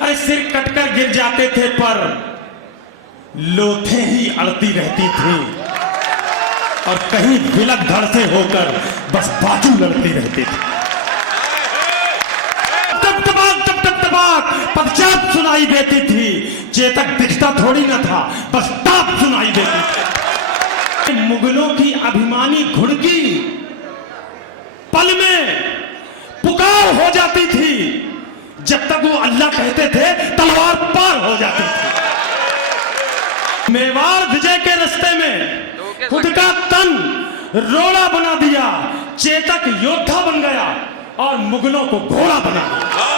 अरे सिर कटकर गिर जाते थे पर लोथें ही अड़ती रहती थी और कहीं विलक धड़ से होकर बस बाजू लड़ती रहती थी। पश्चात सुनाई देती थी, चेतक दिखता थोड़ी न था, बस ताप सुनाई देती थी। मुगलों की अभिमानी घुड़की पल में पुकार हो जाती थी, जब तक वो अल्लाह कहते थे तलवार पार हो जाती थी। मेवाड़ विजय के रास्ते में खुद का तन रोड़ा बना दिया, चेतक योद्धा बन गया और मुगलों को घोड़ा बना दिया।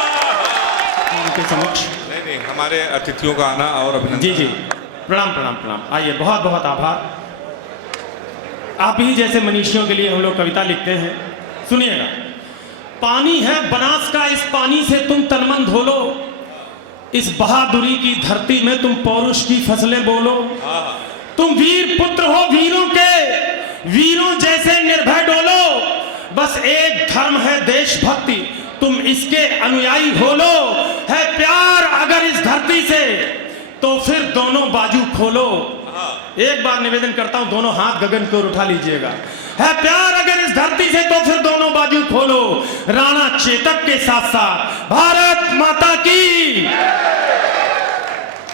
उनके समक्ष नहीं, हमारे अतिथियों का आना और अभिनंदन। जी जी, प्रणाम प्रणाम प्रणाम। आइए, बहुत बहुत आभार। आप ही जैसे मनीषियों के लिए हम लोग कविता लिखते हैं। सुनिएगा। पानी है बनास का, इस पानी से तुम तनमन धो लो, इस बहादुरी की धरती में तुम पौरुष की फसलें बोलो। तुम वीर पुत्र हो वीरों के, वीरों जैसे निर्भय डोलो, बस एक धर्म है देशभक्ति, तुम इसके अनुयायी हो लो। है प्यार अगर इस धरती से तो फिर दोनों बाजू खोलो। एक बार निवेदन करता हूं, दोनों हाथ गगन की ओर उठा लीजिएगा। है प्यार अगर इस धरती से तो फिर दोनों बाजू खोलो। राणा चेतक के साथ साथ भारत माता की।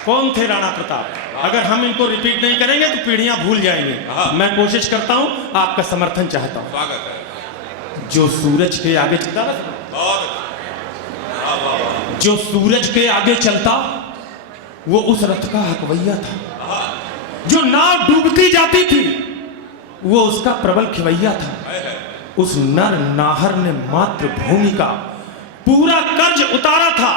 कौन थे राणा प्रताप? अगर हम इनको रिपीट नहीं करेंगे तो पीढ़ियां भूल जाएंगे। मैं कोशिश करता हूं, आपका समर्थन चाहता हूं। स्वागत है। जो सूरज के आगे चलता, जो सूरज के आगे चलता वो उस रथ का हकवैया था। जो नाव डूबती जाती थी वो उसका प्रबल खिवैया था। उस नर नाहर ने मातृभूमि का पूरा कर्ज उतारा था।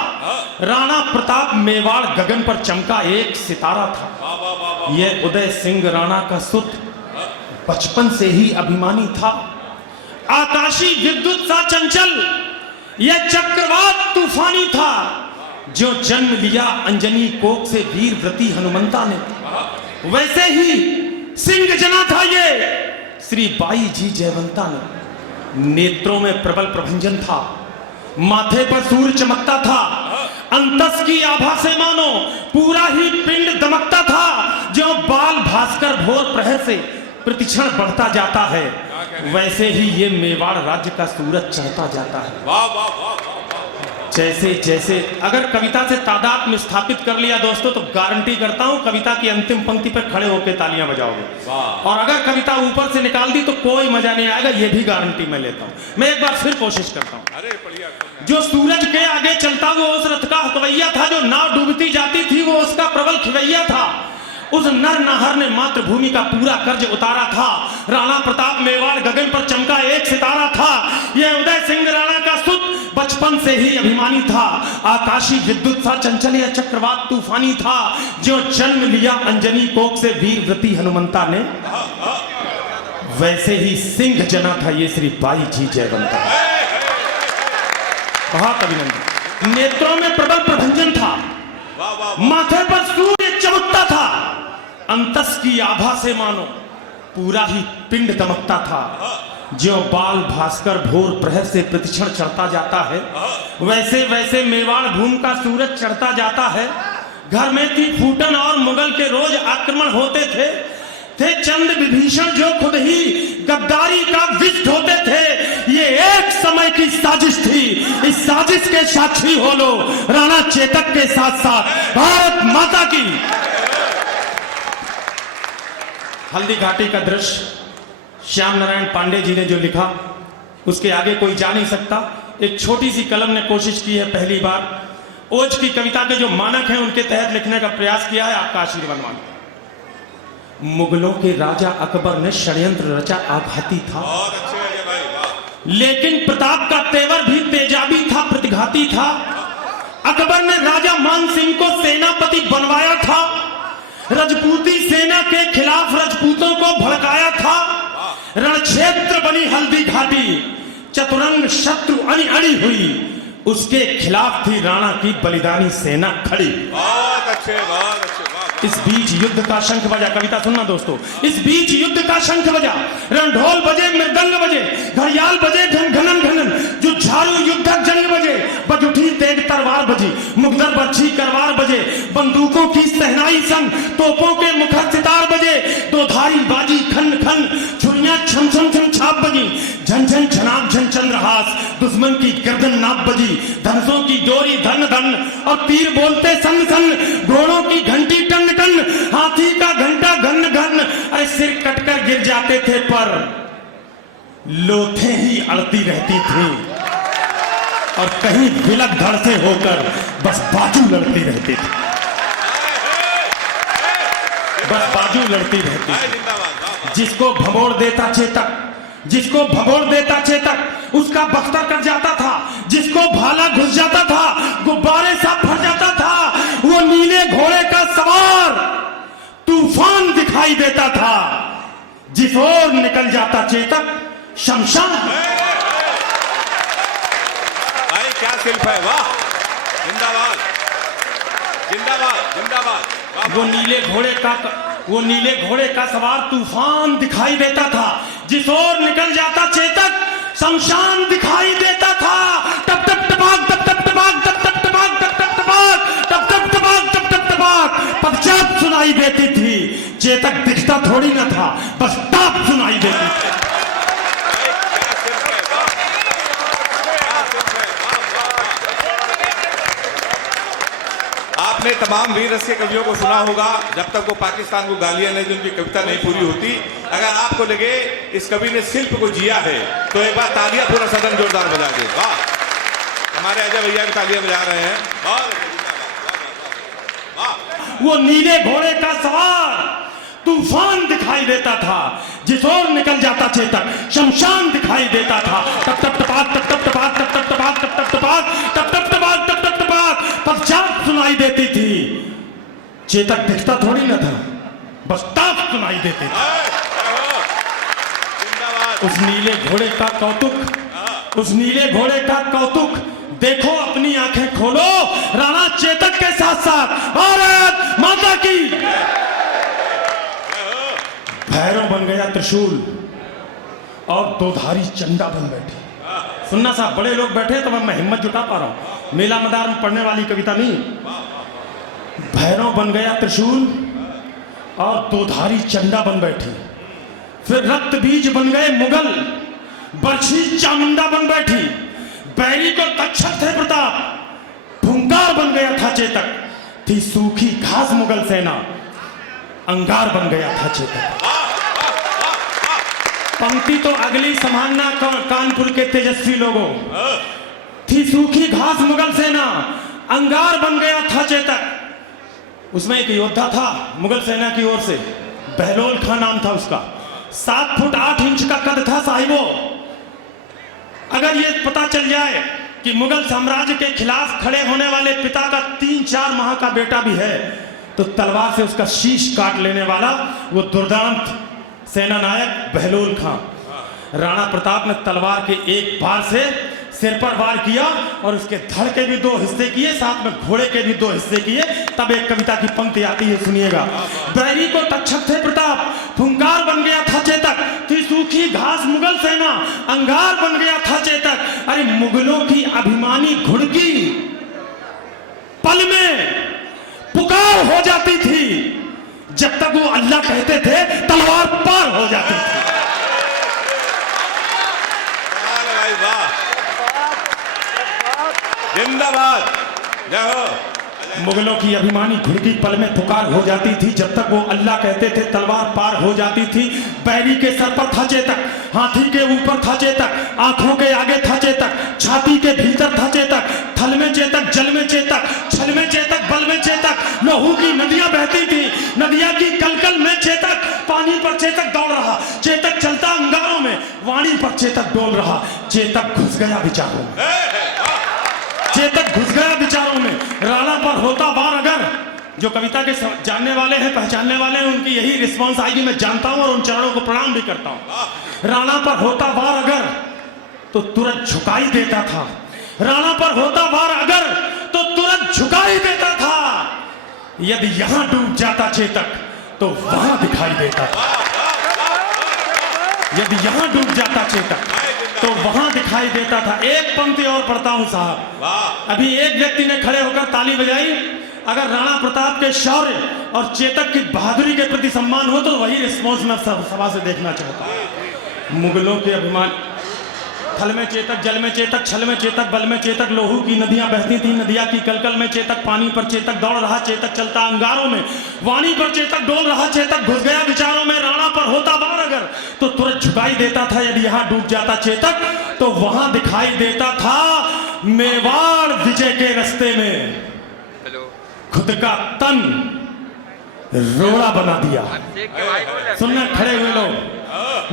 राणा प्रताप मेवाड़ गगन पर चमका एक सितारा था। यह उदय सिंह राणा का सुत बचपन से ही अभिमानी था। आकाशी विद्युत सा चंचल यह चक्रवात तूफानी था। जो जन्म लिया अंजनी कोक से वीर व्रती हनुमंता ने, वैसे ही सिंह जना था ये श्री बाई जी जयवंता ने। नेत्रों में प्रबल प्रभंजन था, माथे पर सूर्य चमकता था, अंतस की आभा से मानो पूरा ही पिंड दमकता था। जो बाल भास्कर भोर प्रहर से प्रतिक्षण बढ़ता जाता है, वैसे ही ये मेवाड़ राज्य का सूरज चढ़ता जाता है। वाह वाह वाह। जैसे जैसे अगर कविता से तादाद में स्थापित कर लिया दोस्तों, तो गारंटी करता हूं कविता की अंतिम पंक्ति पर खड़े होकर तालियां बजाओगे। और अगर कविता ऊपर से निकाल दी तो कोई मजा नहीं आएगा, ये भी गारंटी मैं लेता हूं। मैं एक बार फिर कोशिश करता हूं। अरे बढ़िया। जो सूरज के आगे चलता वो उस रथ का हकवैया था। जो नाव डूबती जाती थी वो उसका प्रबल खिवैया था। उस नर नाहर ने मातृभूमि का पूरा कर्ज उतारा था। राणा प्रताप मेवाड़ गगन पर चमका एक सितारा था। यह उदय सिंह राणा का सुत बचपन से ही अभिमानी था। आकाशी विद्युत सा चंचल यह चक्रवात तूफानी था। जो जन्म लिया अंजनी कोक से वीर व्रती हनुमंता ने, वैसे ही सिंह जना था ये श्री बाई जी जयवंता। बहुत अभिनंदन। नेत्रों में प्रबल प्रभंजन था, माथे पर सूर्य चमकता था, अंतस की आभा से मानो पूरा ही पिंड दमकता था। जो बाल भास्कर भोर प्रहर से प्रतिक्षण चढ़ता जाता है, वैसे वैसे मेवाड़ भूमि का सूरज चढ़ता जाता है। घर में थी फूटन और मुगल के रोज आक्रमण होते थे चंद विभीषण जो खुद ही गद्दारी का विष ढोते थे। ये एक समय की साजिश थी, इस साजिश के साक्षी हो लो राणा चेतक के साथ साथ भारत माता की। हल्दी घाटी का दृश्य श्याम नारायण पांडे जी ने जो लिखा उसके आगे कोई जा नहीं सकता। एक छोटी सी कलम ने कोशिश की है पहली बार। ओज की कविता के जो मानक हैं उनके तहत लिखने का प्रयास किया है। आपका आशीर्वाद मांगो। मुगलों के राजा अकबर ने षड्यंत्र रचा आघाती था, लेकिन प्रताप का तेवर भी तेजाबी था, प्रतिघाती था। अकबर ने राजा मान सिंह को सेनापति बनवाया था। रजपूती सेना के खिलाफ रजपूतों को भड़काया था। रणक्षेत्र बनी हल्दी घाटी, चतुरंग शत्रु अड़ी अड़ी हुई, उसके खिलाफ थी राणा की बलिदानी सेना खड़ी। बहुत अच्छे, बहुत अच्छे। इस बीच युद्ध का शंख बजा। कविता सुनना दोस्तों। इस बीच युद्ध का शंख बजा, रणढोल बजे, मृदंग बजे, घड़ियाल बजे, घनन घनन, जो झाड़ू युद्धक जंग बजे, बज उठी तेग तलवार बजी, मुगदर बच्ची करवार बजे, बंदूकों की सहनाई संग, तोपों के मुखर सितार बजे, दो धारी बाजी खन खन, छुरियां छम छम छम छाप बजी, झन झन झनाक झन चंद्रहास, दुश्मन की गर्दन नाप बजी, धनुषों की डोरी धन धन, और तीर बोलते सन सन, घोड़ों की घंटी टन टन, हाथी का घंटा घन घन, अरे सिर कटकर गिर जाते थे पर लोथें ही अड़ती रहती थी, और कहीं विलक धड़ से होकर बस बाजू लड़ती रहती थी, बस बाजू लड़ती रहती थी। जिसको भगोड़ देता चेतक, जिसको भगोड़ देता चेतक, उसका बख्तर कट जाता था, जिसको भाला घुस जाता था, गुब्बारे सा फट जाता था, वो नीले घोड़े का सवार तूफान दिखाई देता था, जिस ओर निकल जाता चेतक शमशान। भाई क्या शिल्प है, वाह, जिंदाबाद जिंदाबाद जिंदाबाद। वो नीले घोड़े का सवार तूफान दिखाई देता था, जिस ओर निकल जाता चेतक शमशान दिखाई देता था। टप टप टपाक, टप टप टपाक, टप टप टपाक, टप टप टपाक, टप टप टपाक, टप टप टपाक, पदचाप सुनाई देती थी। चेतक दिखता थोड़ी न था, बस टाप सुनाई देती थी। आपने तमाम वीर रस के कवियों को सुना होगा, जब तक वो पाकिस्तान को गालियां नहीं दी उनकी कविता नहीं पूरी होती। अगर आपको लगे इस कवि ने शिल्प को जिया है तो एक बार तालियां पूरा सदन जोरदार बजा दे। वाह, हमारे अजय भैया भी तालियां बजा रहे हैं। वो नीले घोड़े का सवार तूफान दिखाई देता था, जिस ओर निकल जाता चेतक शमशान दिखाई देता था। टप टप टपाक, टप टप टपाक, टप टप टपाक, टप टप टपाक, टप टप टपाक, टप टप टपाक, पदचाप सुनाई देती थी। चेतक दिखता थोड़ी न था, बस टाप सुनाई देती थी। उस नीले घोड़े का कौतुक, उस नीले घोड़े का कौतुक देखो, अपनी आंखें खोलो, राणा चेतक के साथ साथ भारत माता की। भैरव बन गया त्रिशूल और दोधारी चंडा बन बैठी। सुनना साहब, बड़े लोग बैठे तो मैं हिम्मत जुटा पा रहा हूं, मेला मदार में पढ़ने वाली कविता नहीं। भैरव बन गया त्रिशूल और दोधारी चंडा बन बैठी। फिर रक्त बीज बन गए मुगल, बरछी चामुंडा बन बैठी। बैरी को तक्षक थे प्रताप, फुंकार बन गया था चेतक। थी सूखी घास मुगल सेना, अंगार बन गया था चेतक। पंक्ति तो अगली संभालना कानपुर के तेजस्वी लोगों। थी सूखी घास मुगल सेना, अंगार बन गया था चेतक। उसमें एक योद्धा था मुगल सेना की ओर से, बहलोल खां नाम था उसका। 7 फुट 8 इंच का कद था साहिबो। अगर ये पता चल जाए कि मुगल साम्राज्य के खिलाफ खड़े होने वाले पिता का 3-4 माह का बेटा भी है, तो तलवार से उसका शीश काट लेने वाला वो दुर्दांत सेनानायक बहलोल खां। राणा प्रताप ने तलवार के एक बार से सिर पर वार किया और उसके धड़ के भी 2 हिस्से किए, साथ में घोड़े के भी 2 हिस्से किए। तब एक कविता की पंक्ति आती है, सुनिएगा। बैरी को तक्षक थे प्रताप, फुंकार बन गया था चेतक। थी सूखी घास मुगल सेना, अंगार बन गया था चेतक। अरे मुगलों की अभिमानी घुड़की पल में पुकार हो जाती थी, जब तक वो अल्लाह कहते थे तलवार पार हो जाती थी। जिंदाबाद, जय हो। मुगलों की अभिमानी घुड़की पल में पुकार हो जाती थी, जब तक वो अल्लाह कहते थे तलवार पार हो जाती थी। बैरी के सर पर था चेतक, हाथी के ऊपर था चेतक, आंखों के आगे था चेतक, छाती के भीतर था चेतक। थल में चेतक, जल में चेतक, छल में चेतक, बल में चेतक। लहू की नदियां बहती थी, नदियां की कलकल में चेतक। पानी पर चेतक दौड़ रहा, चेतक चलता अंगारों में, वाणी पर चेतक डोल रहा। चेतक घुस गया विचारों में, चेतक घुस गया विचारों में। राणा पर होता वार अगर, जो कविता के जानने वाले हैं, पहचानने वाले हैं, उनकी यही रिस्पॉन्स आएगी, मैं जानता हूं और उन चरणों को प्रणाम भी करता हूं। राणा पर होता वार अगर तो तुरंत झुकाई देता था। राणा पर होता वार अगर तो तुरंत झुकाई देता था। यदि यहां डूब जाता चेतक तो वहां दिखाई देता था। यदि यहां डूब जाता चेतक तो वहां दिखाई देता था। एक पंक्ति और पढ़ता हूं साहब। अभी एक व्यक्ति ने खड़े होकर ताली बजाई। अगर राणा प्रताप के शौर्य और चेतक की बहादुरी के प्रति सम्मान हो तो वही रिस्पॉन्स मैं सभा से देखना चाहता हूं। मुगलों के अभिमान, थल में चेतक, जल में चेतक, छल में चेतक, बल में चेतक, लोहू की नदियां बहती थी, नदिया की कलकल में चेतक, पानी पर चेतक दौड़ रहा, चेतक चलता अंगारों में, वाणी पर चेतक डोल रहा, चेतक घुस गया विचारों में, राणा पर होता वार अगर तो तुरंत झुकाई देता था। यदि यहां डूब जाता चेतक तो वहां दिखाई देता था। मेवाड़ विजय के रास्ते में खुद का तन रोड़ा बना दिया। सुनना खड़े हुए लोग,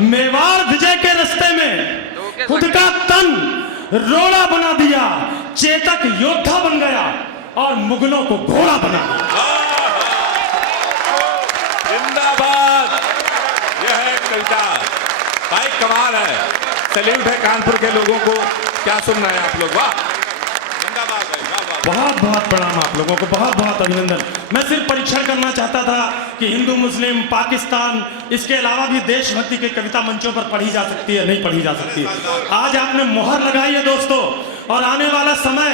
मेवाड़ विजय के रास्ते में खुद का तन रोड़ा बना दिया, चेतक योद्धा बन गया और मुगलों को घोड़ा बना दिया। जिंदाबाद। यह है कविता, भाई कमाल है। सैल्यूट है कानपुर के लोगों को। क्या सुन रहे हैं आप लोग, वाह जिंदाबाद भाई, वाह वाह। बहुत बहुत प्रणाम आप लोगों को, बहुत बहुत अभिनंदन। मैं सिर्फ परीक्षण करना चाहता था कि हिंदू, मुस्लिम, पाकिस्तान, इसके अलावा भी देशभक्ति के कविता मंचों पर पढ़ी जा सकती है, नहीं पढ़ी जा सकती। आज आपने मोहर लगाई है दोस्तों, और आने वाला समय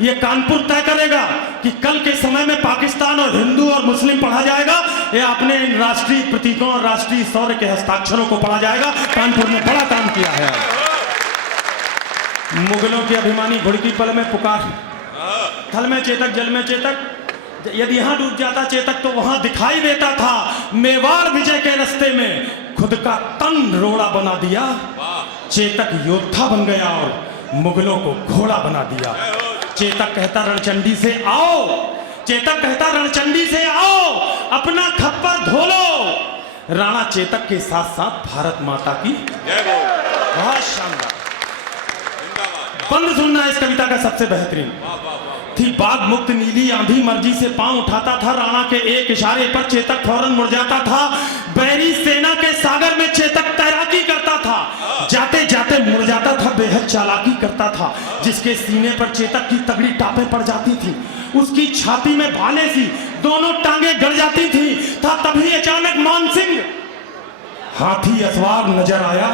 ये कानपुर तय करेगा कि कल के समय में पाकिस्तान और हिंदू और मुस्लिम पढ़ा जाएगा या अपने इन राष्ट्रीय प्रतीकों और राष्ट्रीय शौर्य के हस्ताक्षरों को पढ़ा जाएगा। कानपुर ने बड़ा काम किया है। मुगलों के अभिमानी घुड़की पल में पुकार, थल में चेतक, जल में चेतक, यदि यहां डूब जाता चेतक तो वहां दिखाई देता था। मेवाड़ विजय के रास्ते में खुद का तन रोड़ा बना दिया, चेतक योद्धा बन गया और मुगलों को घोड़ा बना दिया। चेतक कहता रणचंडी से आओ, चेतक कहता रणचंडी से आओ, अपना खप्पर धो लो। राणा चेतक के साथ साथ भारत माता की जय बोलो। बहुत शानदार। बंद सुनना इस कविता का सबसे बेहतरीन थी। बाग मुक्त नीली आंधी मर्जी से पांव उठाता था, राणा के एक इशारे पर चेतक फौरन मुड़ जाता था। बैरी सेना के सागर में चेतक तैराकी करता था, जाते जाते मुड़ जाता था, बेहद चालाकी करता था। जिसके सीने पर चेतक की तगड़ी टापें पड़ जाती थी, उसकी छाती में भाले सी दोनों टांगे गड़ जाती थी। था तभी अचानक मानसिंह हाथी असवार नजर आया,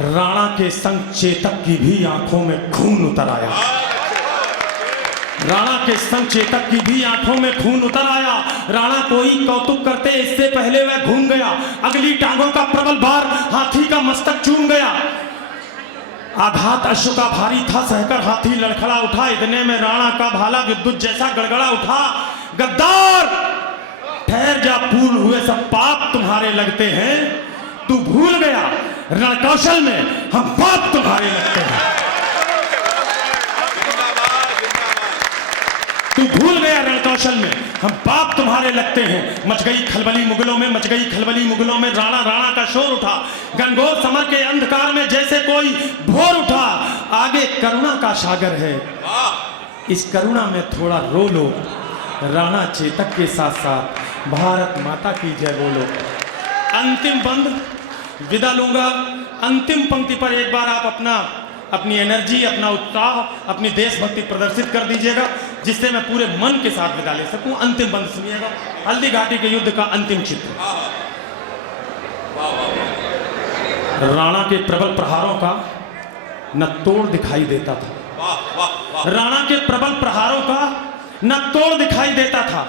राणा के संग चेतक की भी आंखों में खून उतर आया। राणा के संग चेतक की भी आंखों में खून उतर आया। राणा कोई कौतुक करते इससे पहले वह घूम गया, अगली टांगों का प्रबल भार हाथी का मस्तक चूम गया। आघात अश्व का भारी था, सहकर हाथी लड़खड़ा उठा। इतने में राणा का भाला विद्युत जैसा गड़गड़ा उठा। गद्दार ठहर जा, पूर्ण हुए सब पाप तुम्हारे लगते हैं। तू भूल गया रणकौशल में हम पाप तुम्हारे लगते हैं। तू भूल गया रणकौशल में हम पाप तुम्हारे लगते हैं। मच गई खलबली मुगलों में, मच गई खलबली मुगलों में, राणा राणा का शोर उठा। गंगोर समर के अंधकार में जैसे कोई भोर उठा। आगे करुणा का सागर है, इस करुणा में थोड़ा रो लो। राणा चेतक के साथ साथ भारत माता की जय बोलो। अंतिम बंद विदा लूंगा। अंतिम पंक्ति पर एक बार आप अपनी एनर्जी, अपना उत्साह, अपनी देशभक्ति प्रदर्शित कर दीजिएगा, जिससे मैं पूरे मन के साथ विदा ले सकूं। अंतिम बंद सुनिएगा, हल्दी घाटी के युद्ध का अंतिम चित्र। राणा के प्रबल प्रहारों का न तोड़ दिखाई देता था। राणा के प्रबल प्रहारों का न तोड़ दिखाई देता था,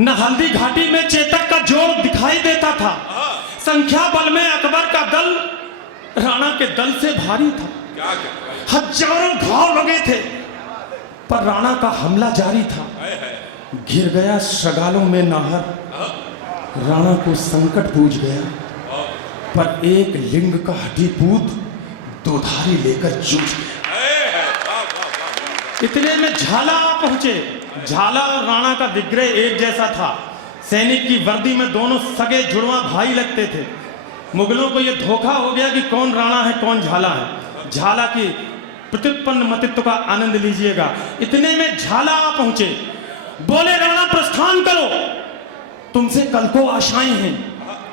न हल्दी घाटी में चेतक का जोर दिखाई देता था। संख्या बल में अकबर का दल राणा के दल से भारी था। हजारों घाव लगे थे, पर राणा का हमला जारी था। घिर गया शगालों में नाहर, राणा को संकट बूझ गया, पर एक लिंग का हड्डीपूत दोधारी लेकर जूझ गया। इतने में झाला पहुंचे। झाला और राणा का विग्रह एक जैसा था। सैनिक की वर्दी में दोनों सगे जुड़वा भाई लगते थे। मुगलों को यह धोखा हो गया कि कौन राणा है कौन झाला है। झाला की प्रत्युत्पन्न मतित्व का आनंद लीजिएगा। इतने में झाला आ पहुंचे, बोले राणा प्रस्थान करो, तुमसे कल को आशाएं हैं,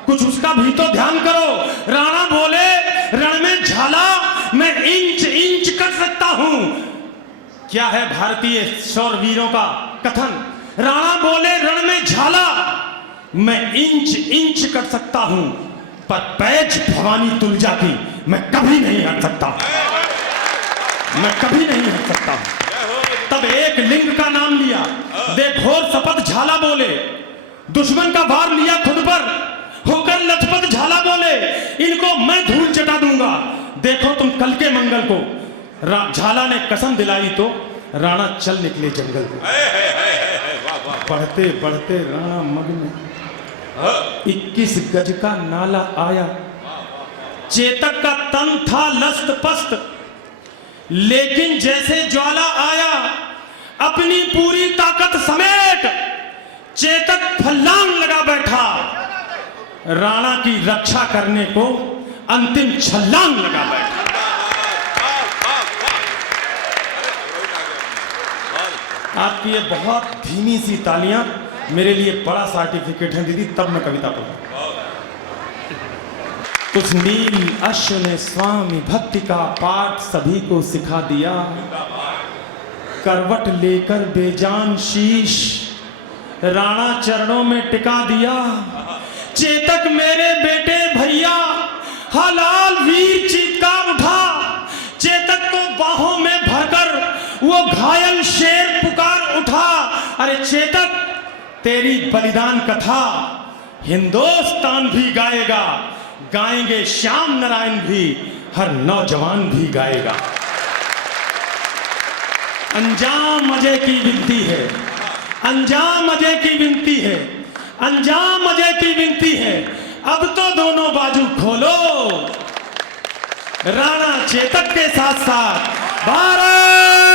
कुछ उसका भी तो ध्यान करो। राणा बोले रण में झाला मैं इंच इंच कर सकता हूं। क्या है भारतीय शौरवीरों का कथन, राणा बोले, रण में झाला मैं इंच इंच कट सकता हूं, पर पैज भवानी तुलजा की मैं कभी नहीं हट सकता, मैं कभी नहीं हट सकता। तब एक लिंग का नाम लिया, देखो शपथ झाला बोले, दुश्मन का वार लिया खुद पर, होकर लथपथ झाला बोले, इनको मैं धूल चटा दूंगा, देखो तुम कल के मंगल को। झाला ने कसम दिलाई तो राणा चल निकले जंगल को। बढ़ते बढ़ते राणा मग में 21 गज का नाला आया, चेतक का तन था लस्त पस्त, लेकिन जैसे ज्वाला आया अपनी पूरी ताकत समेट, चेतक फल्लांग लगा बैठा, राणा की रक्षा करने को अंतिम छलांग लगा बैठा। आपकी ये बहुत धीमी सी तालियां मेरे लिए बड़ा सर्टिफिकेट है दीदी, तब मैं कविता पढ़ूंगा। उस नील अश्व ने स्वामी भक्ति का पाठ सभी को सिखा दिया, करवट लेकर बेजान शीश राणा चरणों में टिका दिया। चेतक मेरे बेटे भैया, हलाल वीर चीत्कार उठा, चेतक को बाहों में भरकर वो घायल शेर पुकार उठा। अरे चेतक, तेरी बलिदान कथा हिंदुस्तान भी गाएगा, गाएंगे श्याम नारायण भी, हर नौजवान भी गाएगा। अंजाम अजय की विनती है, अंजाम अजय की विनती है, अंजाम अजय की विनती है, अब तो दोनों बाजू खोलो, राणा चेतक के साथ साथ भारत